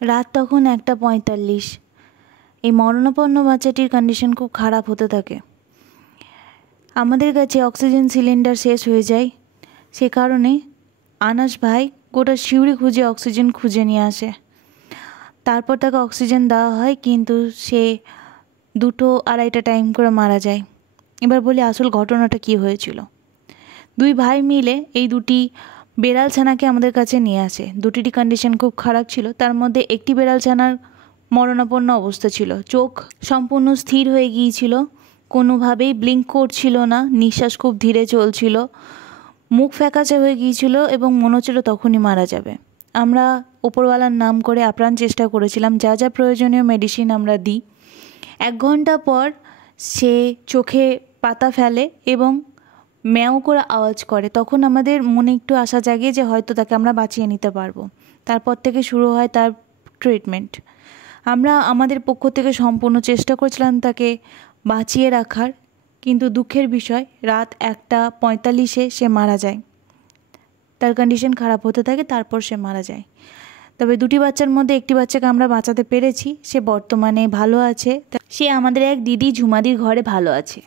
রাত তখন 1:45। এই মরণাপন্ন বাচ্চাটির কন্ডিশন খুব খারাপ হতে থাকে। আমাদের কাছে অক্সিজেন সিলিন্ডার শেষ হয়ে যায়, সে কারণে আনাস ভাই গোটা শিউরি খুঁজে অক্সিজেন খুঁজে নিয়ে আসে। তারপর তাকে অক্সিজেন দেওয়া হয়, কিন্তু সে 2-2:30 টাইম করে মারা যায়। এবার বলি আসল ঘটনাটা কি হয়েছিল। দুই ভাই মিলে এই দুটি বেড়াল ছানাকে আমাদের কাছে নিয়ে আসে। দুটিরই কন্ডিশন খুব খারাপ ছিল। তার মধ্যে একটি বেড়াল ছানার মরণাপন্ন অবস্থা ছিল, চোখ সম্পূর্ণ স্থির হয়ে গিয়েছিল, কোনোভাবেই ব্লিঙ্ক করছিল না, নিঃশ্বাস খুব ধীরে চলছিল, মুখ ফ্যাকাচে হয়ে গিয়েছিল এবং মনে হচ্ছিল তখনই মারা যাবে। আমরা ওপরওয়ালার নাম করে আপ্রাণ চেষ্টা করেছিলাম, যা যা প্রয়োজনীয় মেডিসিন আমরা দিই। 1 ঘন্টা পর সে চোখে পাতা ফেলে এবং ম্যাও করে আওয়াজ করে। তখন আমাদের মনে একটু আশা জাগে যে হয়তো তাকে আমরা বাঁচিয়ে নিতে পারবো। তারপর থেকে শুরু হয় তার ট্রিটমেন্ট। আমরা আমাদের পক্ষ থেকে সম্পূর্ণ চেষ্টা করেছিলাম তাকে বাঁচিয়ে রাখার, কিন্তু দুঃখের বিষয় রাত 1:45-এ সে মারা যায়। তার কন্ডিশন খারাপ হতে থাকে, তারপর সে মারা যায়। তবে দুটি বাচ্চার মধ্যে একটি বাচ্চাকে আমরা বাঁচাতে পেরেছি, সে বর্তমানে ভালো আছে। সে আমাদের এক দিদি ঝুমাদির ঘরে ভালো আছে।